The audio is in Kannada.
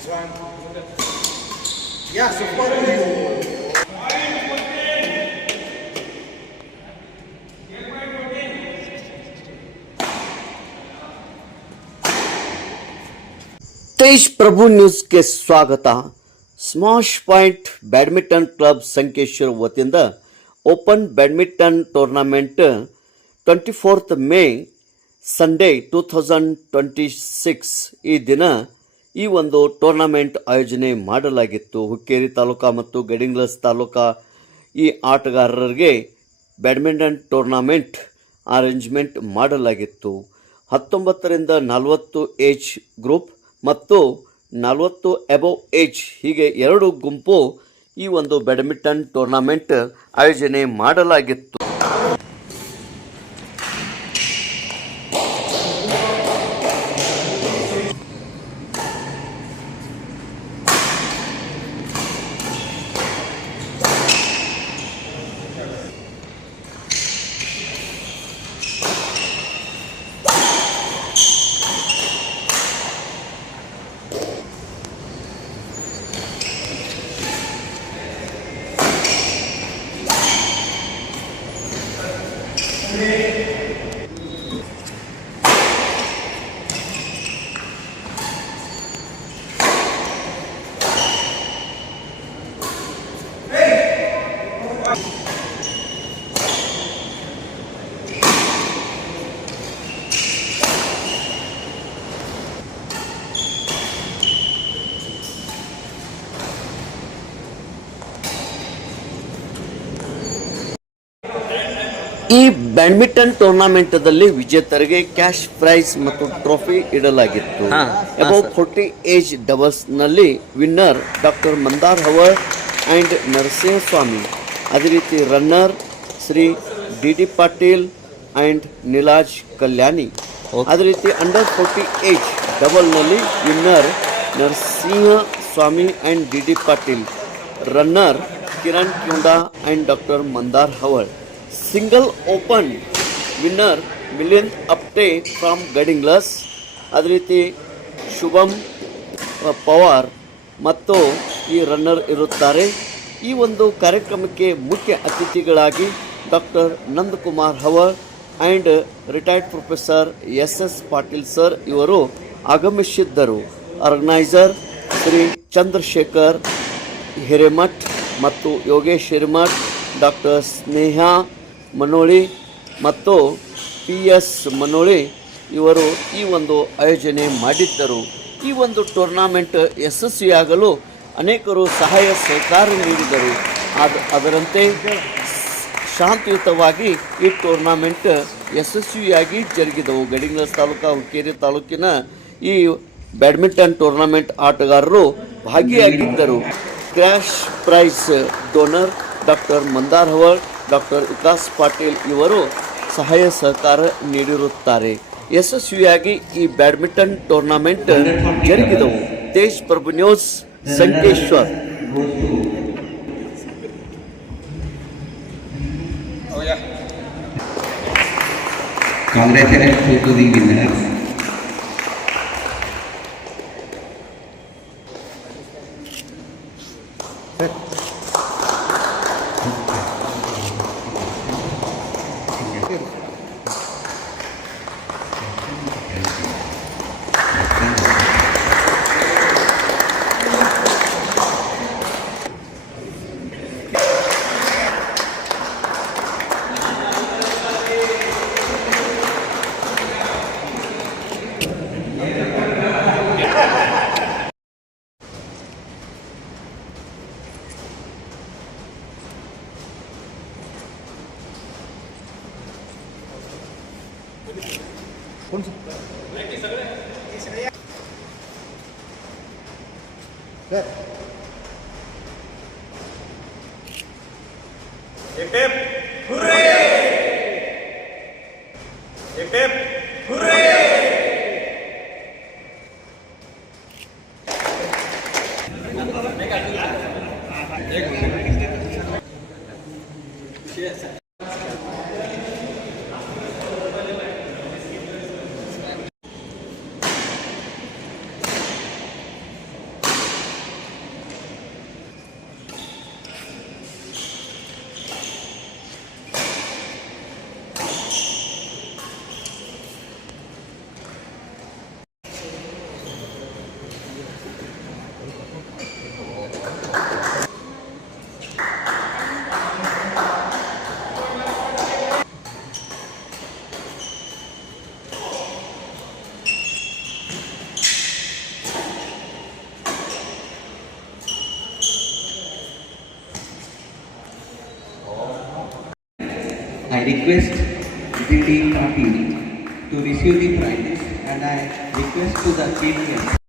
Nice one. Yeah, support you. Tej Prabhu news के स्वागत. Smash point badminton club Sankeshwar वतीಯಿಂದ open badminton tournament 24th May Sunday 2026 ಈ ದಿನ ಈ ಒಂದು ಟೂರ್ನಮೆಂಟ್ ಆಯೋಜನೆ ಮಾಡಲಾಗಿತ್ತು. ಹುಕ್ಕೇರಿ ತಾಲೂಕಾ ಮತ್ತು ಗಡಿಂಗ್ಲಸ್ ತಾಲೂಕಾ ಈ ಆಟಗಾರರಿಗೆ ಬ್ಯಾಡ್ಮಿಂಟನ್ ಟೂರ್ನಮೆಂಟ್ ಅರೇಂಜ್ಮೆಂಟ್ ಮಾಡಲಾಗಿತ್ತು. 19 ರಿಂದ 40 ಏಜ್ ಗ್ರೂಪ್ ಮತ್ತು 40 ಅಬವ್ ಏಜ್ ಹೀಗೆ ಎರಡು ಗುಂಪು ಈ ಒಂದು ಬ್ಯಾಡ್ಮಿಂಟನ್ ಟೂರ್ನಮೆಂಟ್ ಆಯೋಜನೆ ಮಾಡಲಾಗಿತ್ತು. ಈ ಬ್ಯಾಡ್ಮಿಂಟನ್ ಟೂರ್ನಮೆಂಟ್ದಲ್ಲಿ ವಿಜೇತರಿಗೆ ಕ್ಯಾಶ್ ಪ್ರೈಸ್ ಮತ್ತು ಟ್ರೋಫಿ ಇಡಲಾಗಿತ್ತು. ಅಬೌವ್ 40 ಏಜ್ ಡಬಲ್ಸ್ ನಲ್ಲಿ winner doctor Mandar Havar and Narasimhaswamy. ಅದೇ ರೀತಿ runner Shri D Patil and Nilaj Kalyani. ಅದೇ ರೀತಿ ಅಂಡರ್ 40 ಏಜ್ ಡಬಲ್ ನಲ್ಲಿ winner Narasimhaswamy and D Patil. Runner Kiran Kyunda and doctor Mandar Havar. Single open winner Milind Apte from Gadhinglaj. ಅದೇ ರೀತಿ ಶುಭಮ್ ಪವಾರ್ ಮತ್ತು ಈ ರನ್ನರ್ ಇರುತ್ತಾರೆ. ಈ ಒಂದು ಕಾರ್ಯಕ್ರಮಕ್ಕೆ ಮುಖ್ಯ ಅತಿಥಿಗಳಾಗಿ ಡಾಕ್ಟರ್ ನಂದಕುಮಾರ್ ಹವರ್ and retired professor S Patil sir ಇವರು ಆಗಮಿಸಿದ್ದರು. ಆರ್ಗನೈಸರ್ ಶ್ರೀ ಚಂದ್ರಶೇಖರ್ ಹಿರೇಮಠ್ ಮತ್ತು ಯೋಗೇಶ್ ಹಿರೇಮಠ್, ಡಾಕ್ಟರ್ ಸ್ನೇಹಾ ಮನೋಳಿ ಮತ್ತು PS ಮನೋಳಿ ಇವರು ಈ ಒಂದು ಆಯೋಜನೆ ಮಾಡಿದ್ದರು. ಈ ಒಂದು ಟೂರ್ನಾಮೆಂಟ್ ಯಶಸ್ವಿಯಾಗಲು ಅನೇಕರು ಸಹಾಯ ಸಹಕಾರ ನೀಡಿದರು. ಅದರಂತೆ ಶಾಂತಿಯುತವಾಗಿ ಈ ಟೂರ್ನಾಮೆಂಟ್ ಯಶಸ್ವಿಯಾಗಿ ಜರುಗಿದವು. ಗಡಿಂಗ್ಲಸ್ ತಾಲೂಕಾ ಹುಕ್ಕೇರಿ ತಾಲೂಕಿನ ಈ ಬ್ಯಾಡ್ಮಿಂಟನ್ ಟೂರ್ನಮೆಂಟ್ ಆಟಗಾರರು ಭಾಗಿಯಾಗಿದ್ದರು. Cash prize donor doctor Mandar Havar, doctor Vikas Patil ಇವರು ಸಹಾಯ ಸಹಕಾರ ನೀಡಿರುತ್ತಾರೆ. ಯಶಸ್ವಿಯಾಗಿ ಈ ಬ್ಯಾಡ್ಮಿಂಟನ್ ಟೂರ್ನಮೆಂಟ್ ಜರುಗಿದವು. Tej Prabhu news Sankeshwar. Congratulations to the winners. I request GD Patil to receive the prizes, and I request to the chief guest